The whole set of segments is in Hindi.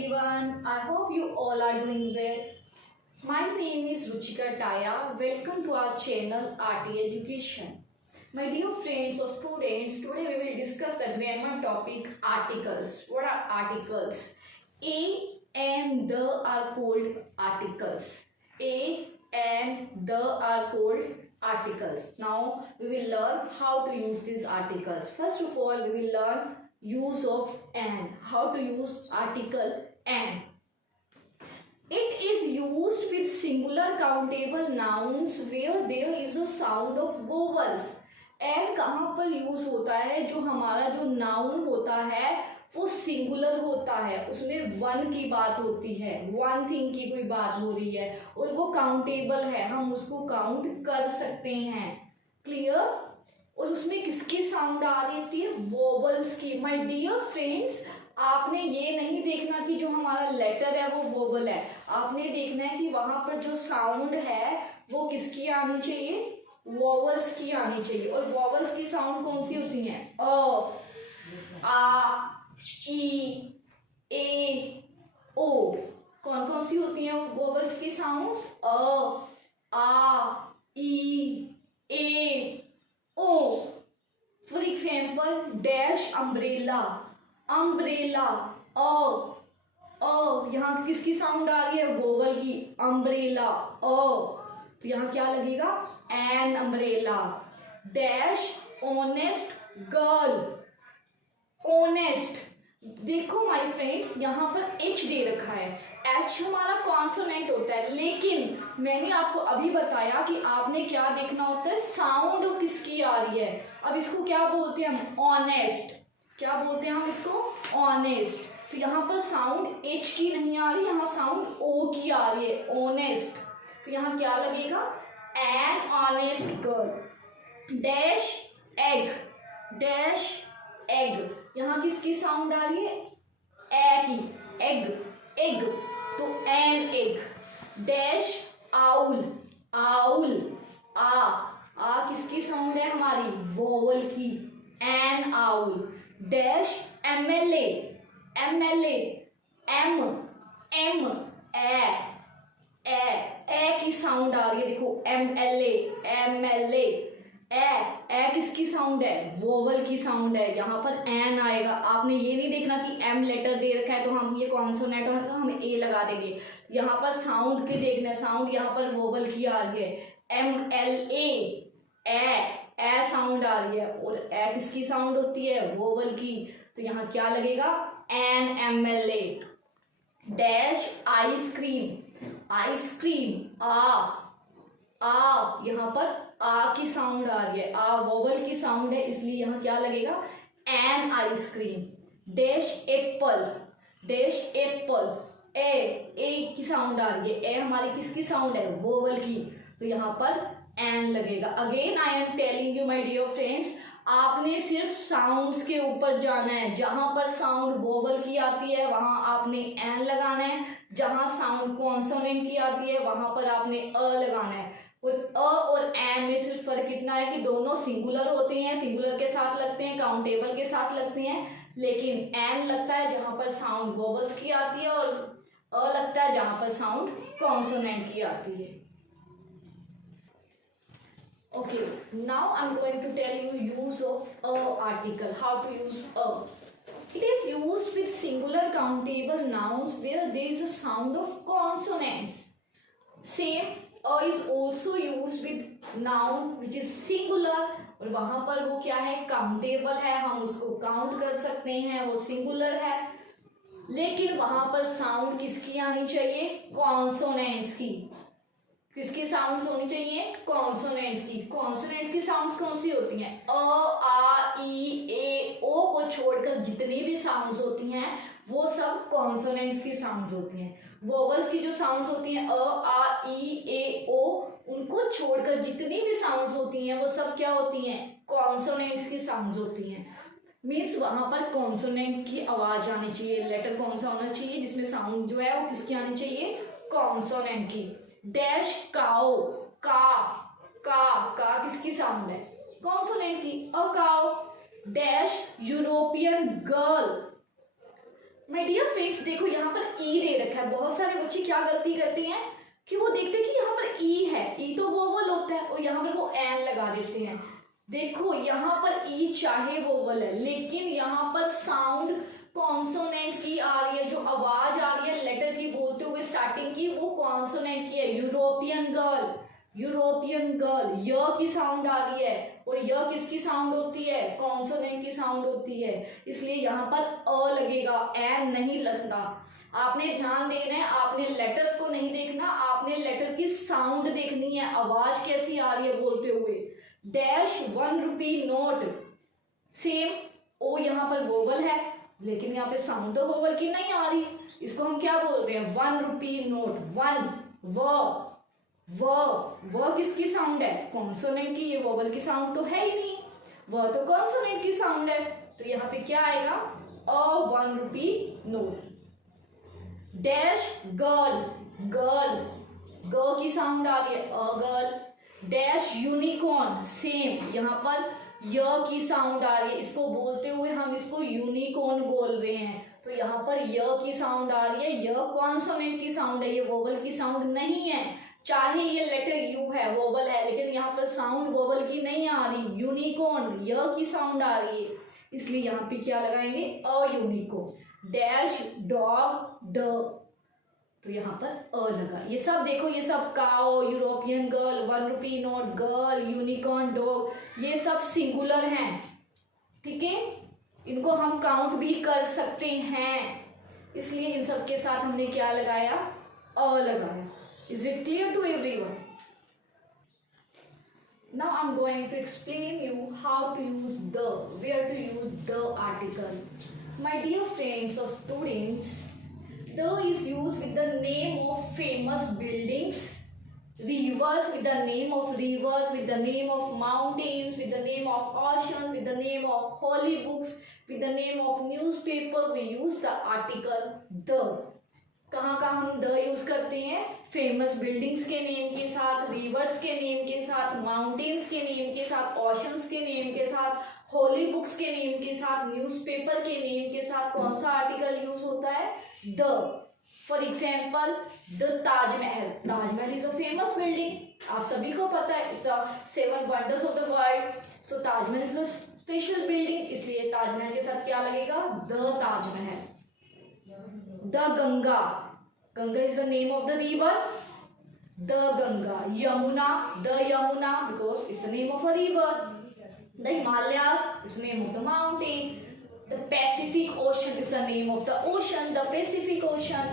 everyone. I hope you all are doing well. My name is Ruchika Taya. Welcome to our channel RT Education. My dear friends or students, today we will discuss the grammar topic articles. What are articles? A and the are called articles. A and the are called articles. Now we will learn how to use these articles. First of all, we will learn use of and, how to use article and. It is used with singular countable nouns where there is a sound of vowels. and कहाँ पर यूज होता है? जो हमारा जो नाउन होता है वो सिंगुलर होता है, उसमें वन की बात होती है, वन थिंग की कोई बात हो रही है और वो काउंटेबल है, हम उसको काउंट कर सकते हैं. क्लियर? और उसमें किसकी साउंड आ रही है? वोबल्स की. माय डियर फ्रेंड्स, आपने ये नहीं देखना कि जो हमारा लेटर है वो वोबल है, आपने देखना है कि वहां पर जो साउंड है वो किसकी आनी चाहिए? वोवल्स की आनी चाहिए. और वोवल्स की साउंड कौन सी होती है? अ, आ, ई, ए, ओ. कौन कौन सी होती हैं वोवल्स की साउंड्स? अ, आ, ई, ए, ओ. For example dash umbrella, umbrella. यहाँ किसकी साउंड आ रही है? वोवल की. अम्ब्रेला. तो यहाँ क्या लगेगा? An umbrella. Dash honest girl, honest. देखो माय फ्रेंड्स, यहाँ पर एच दे रखा है. एच हमारा कॉन्सोनेंट होता है, लेकिन मैंने आपको अभी बताया कि आपने क्या देखना होता है? साउंड किसकी आ रही है. अब इसको क्या बोलते हैं हम? ऑनेस्ट. क्या बोलते हैं हम इसको? ऑनेस्ट. तो यहाँ पर साउंड एच की नहीं आ रही, यहाँ साउंड ओ की आ रही है. ऑनेस्ट. तो यहाँ क्या लगेगा? An honest girl. Dash egg, dash egg. यहाँ किसकी साउंड आ रही है? ए की. Egg, egg. तो an egg. Dash owl, owl. आ किसकी साउंड है हमारी? वोवल की. An owl. Dash MLA, MLA. M, M. A की साउंड आ रही है, देखो. MLA, MLA. ए किसकी साउंड है? वोवल की साउंड है, यहाँ पर एन आएगा. आपने ये नहीं देखना कि एम लेटर दे रखा है तो हम ये कॉन्सोनेंट है तो हम ए लगा देंगे. यहाँ पर साउंड के देखना है, साउंड यहाँ पर वोवल की आ रही है. एम एल ए साउंड आ रही है और ए किसकी साउंड होती है? वोवल की. तो यहाँ क्या लगेगा? An M L A. Dash ice cream, ice cream. आ यहाँ पर आ की साउंड आ रही है, आ वोवल की साउंड है, इसलिए यहाँ क्या लगेगा? An ice cream. Dash apple, dash apple. A की साउंड आ रही है, ए हमारी किसकी साउंड है? वोवल की. तो यहाँ पर एन लगेगा. Again I am telling you my dear friends, आपने सिर्फ साउंड्स के ऊपर जाना है. जहां पर साउंड वोवल की आती है वहां आपने एन लगाना है, जहां साउंड कॉन्सोनेंट की आती है वहां पर आपने अ लगाना है. और अ और एन में सिर्फ फर्क इतना है कि दोनों सिंगुलर होते हैं, सिंगुलर के साथ लगते हैं, काउंटेबल के साथ लगते हैं, लेकिन एन लगता है जहां पर साउंड वोवल्स की आती है और अ लगता है जहां पर साउंड कॉन्सोनेंट की आती है. Okay, now I'm going to tell you use of a article. How to use a. It is used with singular countable nouns where there is a sound of consonants. Same, a is also used with noun which is singular और वहां पर वो क्या है? काउंटेबल है, हम उसको काउंट कर सकते हैं, वो सिंगुलर है, लेकिन वहां पर साउंड किसकी आनी चाहिए? कॉन्सोनेंट्स की. किसकी साउंड्स होनी चाहिए? कॉन्सोनेंट्स की. कॉन्सोनेंट्स की साउंड्स कौन सी होती हैं? अ, आ, ई, ए, ओ को छोड़कर जितनी भी साउंड्स होती हैं वो सब कॉन्सोनेंट्स की साउंड्स होती हैं. वोवल्स की जो साउंड्स होती हैं अ, आ, ई, ए, ओ, उनको छोड़कर जितनी भी साउंड्स होती हैं वो सब क्या होती हैं? कॉन्सोनेंट्स की साउंड्स होती हैं. मीन्स वहां पर कॉन्सोनेंट की आवाज आनी चाहिए. लेटर कौन सा होना चाहिए जिसमें साउंड जो है वो किसकी आनी चाहिए? कॉन्सोनेंट की. डैश काओ, का किसकी साउंड है? कॉन्सोनेंट की. A cow. Dash European girl, my dear friends, देखो यहाँ पर ई दे रखा है। बहुत सारे बच्चे क्या गलती करते हैं कि वो देखते हैं कि यहाँ पर ई है, ई तो वोवल होता है, और यहाँ पर वो एन लगा देते हैं। देखो यहाँ पर ई चाहे वोवल है, लेकिन यहाँ पर साउंड कॉन्सोनेंट की आ रही है, जो आवाज आ रही है लेटर की बोलते हुए स्टार्टिंग की, वो कॉन्सोनेंट की है। यूरोपियन गर्ल, यूरोपियन गर्ल, य की साउंड आ रही है, और य किसकी साउंड होती है? कॉन्सोनेंट की साउंड होती है, इसलिए यहाँ पर अ लगेगा, एन नहीं लगता। आपने ध्यान देना है, आपने लेटर्स को नहीं देखना, आपने लेटर की साउंड देखनी है, आवाज कैसी आ रही है बोलते हुए। डैश 1 रुपी नोट, सेम ओ यहाँ पर वोवल है, लेकिन यहाँ पे साउंड तो वोवल की नहीं आ रही, इसको हम क्या बोलते हैं? 1 रुपी नोट। 1 व किसकी साउंड है? कॉन्सोनेंट की, ये वोवल की साउंड तो है ही नहीं, व तो कॉन्सोनेंट की साउंड है, तो यहाँ पे क्या आएगा? अ 1 rupee note. Dash girl, girl, ग की साउंड आ रही है, a girl. Dash unicorn, same यहाँ पर य की साउंड आ रही है, इसको बोलते हुए हम इसको यूनिकॉर्न बोल रहे हैं, तो यहाँ पर य की साउंड आ रही है, य कॉन्सोनेंट की साउंड है, ये वोवल की साउंड नहीं है। चाहे ये लेटर यू है, वोवल है, लेकिन यहाँ पर साउंड वोवल की नहीं आ रही, यूनिकॉर्न य की साउंड आ रही है, इसलिए यहाँ पे क्या लगाएंगे? A unicorn. डैश डॉग, ड, तो यहाँ पर अ लगा। ये सब देखो, ये सब cow, European girl, 1 rupee note, girl, unicorn, dog, ये सब सिंगुलर हैं, ठीक है, इनको हम काउंट भी कर सकते हैं, इसलिए इन सब के साथ हमने क्या लगाया? अ लगाया। Is it clear to everyone? Now I'm going to explain you how to use the, where to use the article. My dear friends or students, the is used with the name of famous buildings, rivers with the name of rivers, with the name of mountains, with the name of oceans, with the name of holy books, with the name of newspaper. We use the article the. कहाँ कहाँ हम द यूज करते हैं? फेमस बिल्डिंग्स के नेम के साथ, रिवर्स के नेम के साथ, माउंटेन्स के नेम के साथ, ओशंस के नेम के साथ, होली बुक्स के नेम के साथ, न्यूज़पेपर के नेम के साथ। कौन सा आर्टिकल यूज होता है? The. For example the Taj Mahal, Taj Mahal is a famous building, आप सभी को पता है, it's a 7 wonders of the world. So Taj Mahal is a special building, इसलिए ताजमहल के साथ क्या लगेगा? The Taj Mahal. The Ganga, Ganga is the name of the river, the Ganga. Yamuna, the Yamuna, because it's the name of a river. The Himalayas, it's the name of the mountain. The Pacific Ocean, it's the name of the ocean, the Pacific Ocean.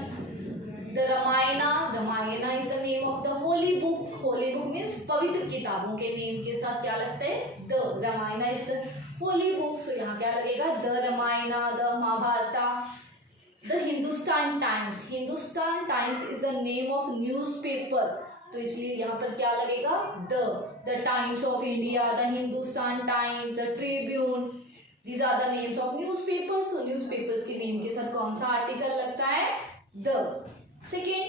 The Ramayana, Ramayana is the name of the holy book. Holy book means पवित्र किताबों के नेम के साथ क्या लगता है? The Ramayana is the holy book. So यहाँ क्या लगेगा? The Ramayana, the Mahabharata. The Hindustan Times, Hindustan Times is the name of newspaper, तो इसलिए यहाँ पर क्या लगेगा? The Times of India, the Hindustan Times, the Tribune, these are the names of newspapers. So newspapers के नेम के साथ कौन सा आर्टिकल लगता है? The. Second,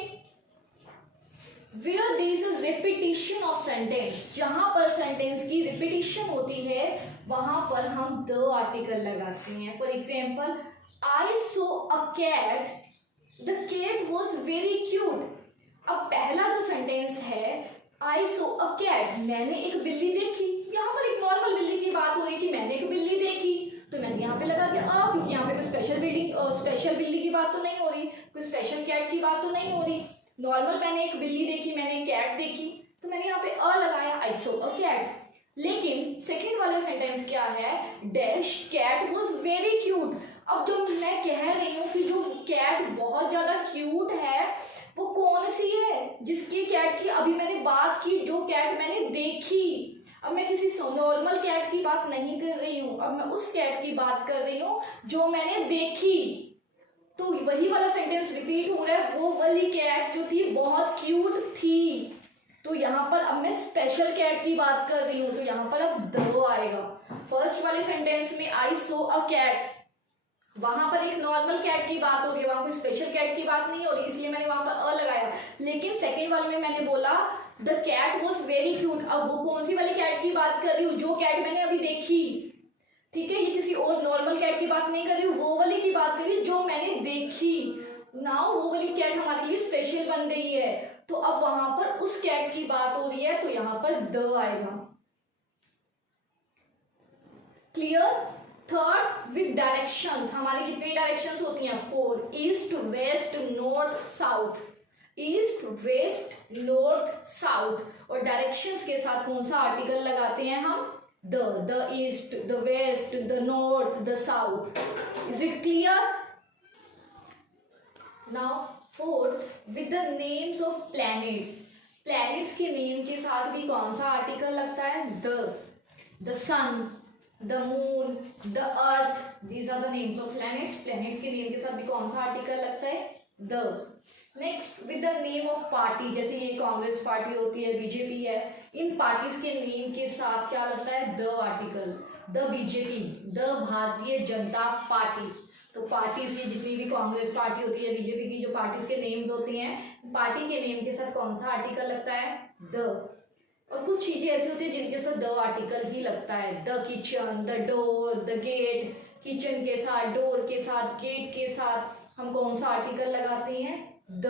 where there is a repetition of sentence, जहाँ पर सेंटेंस की रिपीटिशन होती है वहां पर हम the आर्टिकल लगाते हैं। For example, I saw a cat, the cat was very cute. अब पहला जो सेंटेंस है I saw a cat, मैंने एक बिल्ली देखी, यहाँ पर एक नॉर्मल बिल्ली की बात हो रही है कि मैंने एक बिल्ली देखी, तो मैंने यहाँ पे लगा कि क्योंकि यहाँ पे कोई स्पेशल बिल्ली की बात तो नहीं हो रही, कोई स्पेशल कैट की बात तो नहीं हो रही, नॉर्मल मैंने एक बिल्ली देखी, मैंने एक कैट देखी, तो मैंने यहाँ पे लगाया, I saw a cat। लेकिन सेकेंड वाला सेंटेंस क्या है? Dash cat was very cute. अब जो मैं कह रही हूँ कि जो कैट बहुत ज्यादा क्यूट है वो कौन सी है? जिसकी कैट की अभी मैंने बात की, जो कैट मैंने देखी। अब मैं किसी नॉर्मल कैट की बात नहीं कर रही हूँ, अब मैं उस कैट की बात कर रही हूँ जो मैंने देखी। तो वही वाला सेंटेंस रिपीट हो रहा है, वो वाली कैट जो थी बहुत क्यूट थी। तो यहाँ पर अब मैं स्पेशल कैट की बात कर रही हूँ, तो यहाँ पर अब द आएगा। फर्स्ट वाले सेंटेंस में आई सो अ कैट, वहां पर एक नॉर्मल कैट की बात हो रही है, वहां कोई स्पेशल कैट की बात नहीं हो रही, इसलिए मैंने वहां पर लगाया। लेकिन सेकेंड वाले में मैंने बोला the cat was very cute, अब वो कौन सी वाली कैट की बात कर रही हूँ? जो कैट मैंने अभी देखी, ठीक है, ये किसी और नॉर्मल कैट की बात नहीं कर रही हूँ, वो वाली की बात कर रही हूँ जो मैंने देखी। नाउ वो वाली कैट हमारे लिए स्पेशल बन गई है, तो अब वहां पर उस कैट की बात हो रही है, तो यहां पर द आएगा। क्लियर। थर्ड, विद डायरेक्शंस, हमारी कितनी डायरेक्शंस होती हैं? 4, east west north south, east west north south. और डायरेक्शंस के साथ कौन सा आर्टिकल लगाते हैं हम? The east, the west, the north, the south. Is it clear? Now fourth, with the names of planets, planets के नेम के साथ भी कौन सा आर्टिकल लगता है? The sun, the moon, the earth, these are the names of planets. Planets के नेम के साथ भी कौन सा आर्टिकल लगता है? The. Next, with the name of party, जैसे ये कांग्रेस पार्टी होती है, बीजेपी है, इन पार्टीज के नेम के साथ क्या लगता है? The article. The BJP, the Bharatiya Janata party. तो पार्टीज, ये जितनी भी कांग्रेस पार्टी होती है, बीजेपी की जो पार्टीज के नेम्स होती हैं, पार्टी के नेम के साथ कौन सा आर्टिकल लगता है? द। और कुछ चीजें ऐसी होती है जिनके साथ द आर्टिकल ही लगता है। The kitchen, the door, the gate. Kitchen के साथ, डोर के साथ, गेट के साथ हम कौन सा आर्टिकल लगाते हैं? The.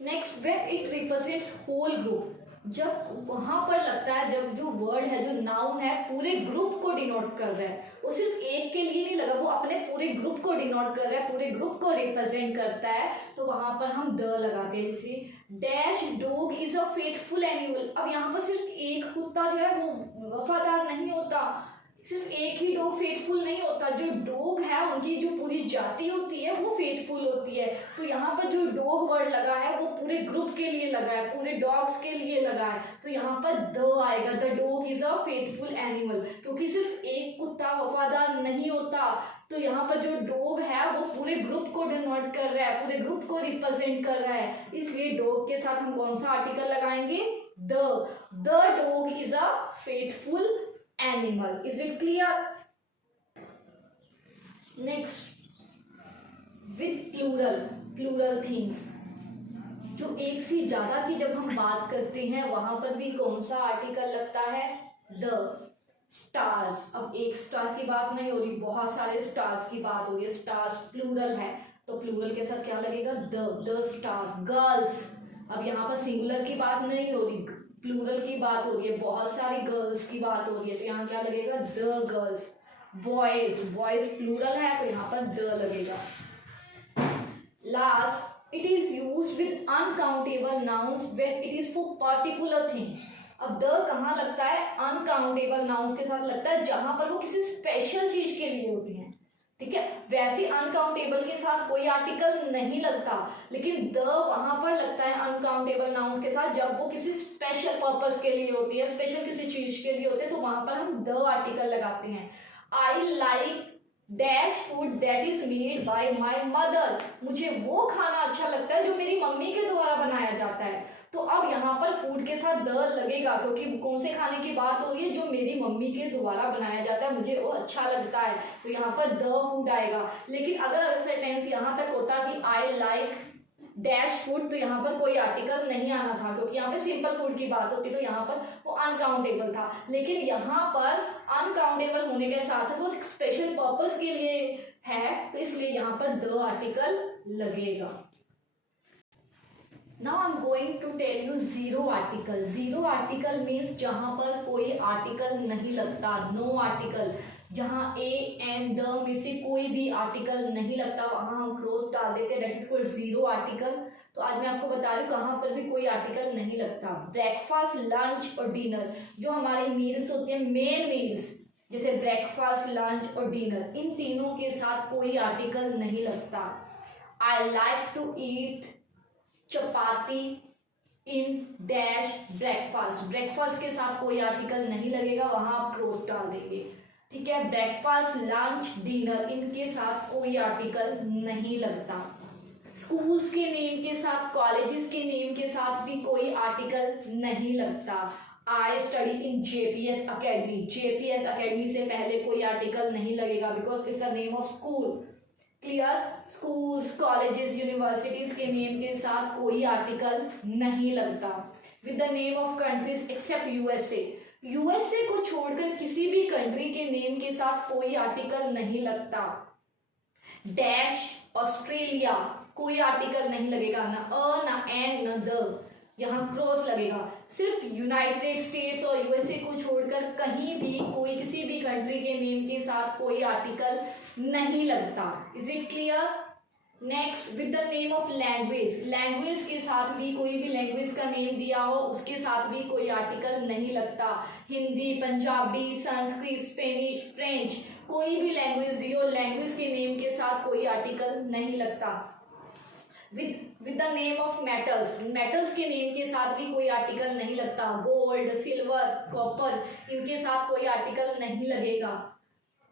Next, when it represents whole group, जब वहां पर लगता है, जब जो वर्ड है, जो नाउन है, पूरे ग्रुप को डिनोट कर रहा है, वो सिर्फ एक के लिए नहीं लगा, वो अपने पूरे ग्रुप को डिनोट कर रहा है, पूरे ग्रुप को रिप्रेजेंट करता है, तो वहां पर हम द लगाते हैं। जैसे dash dog is a faithful animal. अब यहाँ पर सिर्फ एक कुत्ता जो है वो वफादार नहीं होता, सिर्फ एक ही डॉग फेथफुल नहीं होता, जो डॉग है उनकी जो पूरी जाति होती है वो फेथफुल होती है। तो यहाँ पर जो डॉग वर्ड लगा है वो पूरे ग्रुप के लिए लगा है, पूरे डॉग्स के लिए लगा है, तो यहाँ पर द आएगा। The dog is a faithful animal, क्योंकि सिर्फ एक कुत्ता वफादार नहीं होता, तो यहाँ पर जो डॉग है वो पूरे ग्रुप को डिनोट कर रहा है, पूरे ग्रुप को रिप्रेजेंट कर रहा है, इसलिए डॉग के साथ हम कौन सा आर्टिकल लगाएंगे? The dog is a faithful animal. Is it clear? Next, with plural things, जो एक से ज्यादा की जब हम बात करते हैं वहां पर भी कौन सा आर्टिकल लगता है? द। स्टार्स, अब एक स्टार की बात नहीं हो रही, बहुत सारे स्टार्स की बात हो रही है, स्टार्स प्लूरल है, तो प्लूरल के साथ क्या लगेगा? The stars. गर्ल्स, अब यहाँ पर सिंगुलर की बात नहीं हो रही, प्लूरल की बात हो रही है, बहुत सारी गर्ल्स की बात हो रही है, तो यहाँ क्या लगेगा? The girls. बॉयज प्लूरल है, तो यहाँ पर द लगेगा। Last, it is used with uncountable nouns when it is for particular thing. अब द कहाँ लगता है? अनकाउंटेबल नाउन्स के साथ लगता है, जहां पर वो किसी स्पेशल चीज के लिए होती है, ठीक है। वैसे अनकाउंटेबल के साथ कोई आर्टिकल नहीं लगता, लेकिन द वहां पर लगता है अनकाउंटेबल नाउन्स के साथ जब वो किसी स्पेशल पर्पस के लिए होती है, स्पेशल किसी चीज के लिए होते हैं, तो वहां पर हम द आर्टिकल लगाते हैं। I like dash food that is made by my mother, मुझे वो खाना अच्छा लगता है जो मेरी मम्मी के द्वारा बनाया जाता है, तो अब यहाँ पर फूड के साथ द लगेगा, क्योंकि कौन से खाने की बात हो रही है? जो मेरी मम्मी के द्वारा बनाया जाता है, मुझे वो अच्छा लगता है, तो यहाँ पर द फूड आएगा। लेकिन अगर सेंटेंस यहाँ तक होता कि आई लाइक डैश फूड, तो यहाँ पर कोई आर्टिकल नहीं आना था, क्योंकि यहाँ पे सिंपल फूड की बात होती, तो यहाँ पर वो अनकाउंटेबल था। लेकिन यहाँ पर अनकाउंटेबल होने के साथ साथ वो स्पेशल पर्पस के लिए है, तो इसलिए यहाँ पर द आर्टिकल लगेगा। Now I'm going to tell you zero article. Zero article means जहां पर कोई आर्टिकल नहीं लगता, no article, जहां a and the में से कोई भी आर्टिकल नहीं लगता, वहां हम क्रॉस डाल देते हैं, that is called zero article। तो आज मैं आपको बता रही हूँ कहाँ पर भी कोई आर्टिकल नहीं लगता। ब्रेकफास्ट, लंच और डिनर, जो हमारी मील्स होती हैं, मेन मील्स, जैसे ब्रेकफास्ट, लंच और डिनर, इन तीनों के साथ कोई आर्टिकल नहीं लगता। I like to eat chapati in dash breakfast, breakfast के साथ कोई आर्टिकल नहीं लगेगा, वहां आप क्रॉस डाल देंगे, ठीक है। ब्रेकफास्ट, लंच, डिनर, इनके साथ कोई आर्टिकल नहीं लगता। स्कूल्स के नेम के साथ, कॉलेजेस के नेम के साथ भी कोई आर्टिकल नहीं लगता। I study in JPS Academy, JPS Academy से पहले कोई आर्टिकल नहीं लगेगा, because it's the name of school. Clear? Schools, colleges, universities के नेम के साथ कोई आर्टिकल नहीं लगता। With the name of countries except USA, USA को छोड़कर किसी भी कंट्री के नेम के साथ कोई आर्टिकल नहीं लगता। डैश ऑस्ट्रेलिया, कोई आर्टिकल नहीं लगेगा, ना अ ना एन ना द, यहाँ क्रॉस लगेगा। सिर्फ यूनाइटेड स्टेट्स और यूएसए को छोड़कर कहीं भी कोई किसी भी कंट्री के नेम के साथ कोई आर्टिकल नहीं लगता। Is it clear? Next, with the name of language, language के साथ भी कोई भी लैंग्वेज का नेम दिया हो उसके साथ भी कोई आर्टिकल नहीं लगता। हिंदी, पंजाबी, संस्कृत, स्पेनिश, फ्रेंच, कोई भी लैंग्वेज दी हो, लैंग्वेज के नेम के साथ कोई आर्टिकल नहीं लगता। With the name of metals, metals के नेम के साथ भी कोई आर्टिकल नहीं लगता। गोल्ड, सिल्वर, कॉपर, इनके साथ कोई आर्टिकल नहीं लगेगा।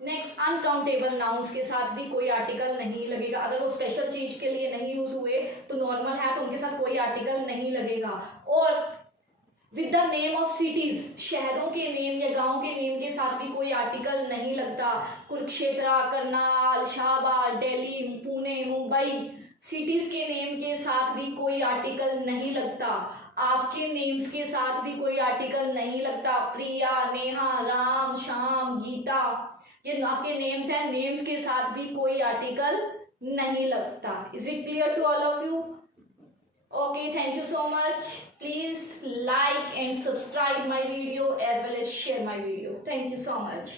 नेक्स्ट, अनकाउंटेबल नाउन्स के साथ भी कोई आर्टिकल नहीं लगेगा। अगर वो स्पेशल चीज के लिए नहीं यूज हुए तो नॉर्मल है तो उनके साथ कोई आर्टिकल नहीं लगेगा। और with the name of cities, शहरों के नेम या गांव के नेम के साथ भी कोई आर्टिकल नहीं लगता। कुरुक्षेत्र, करनाल, शाहबाद, दिल्ली, पुणे, मुंबई, सिटीज के नेम के साथ भी कोई आर्टिकल नहीं लगता। आपके नेम्स के साथ भी कोई आर्टिकल नहीं लगता। प्रिया, नेहा, राम, श्याम, गीता, ये आपके नेम्स हैं, नेम्स के साथ भी कोई आर्टिकल नहीं लगता। Is it clear to all of you? Okay, thank you so much. Please like and subscribe my video as well as share my video. Thank you so much.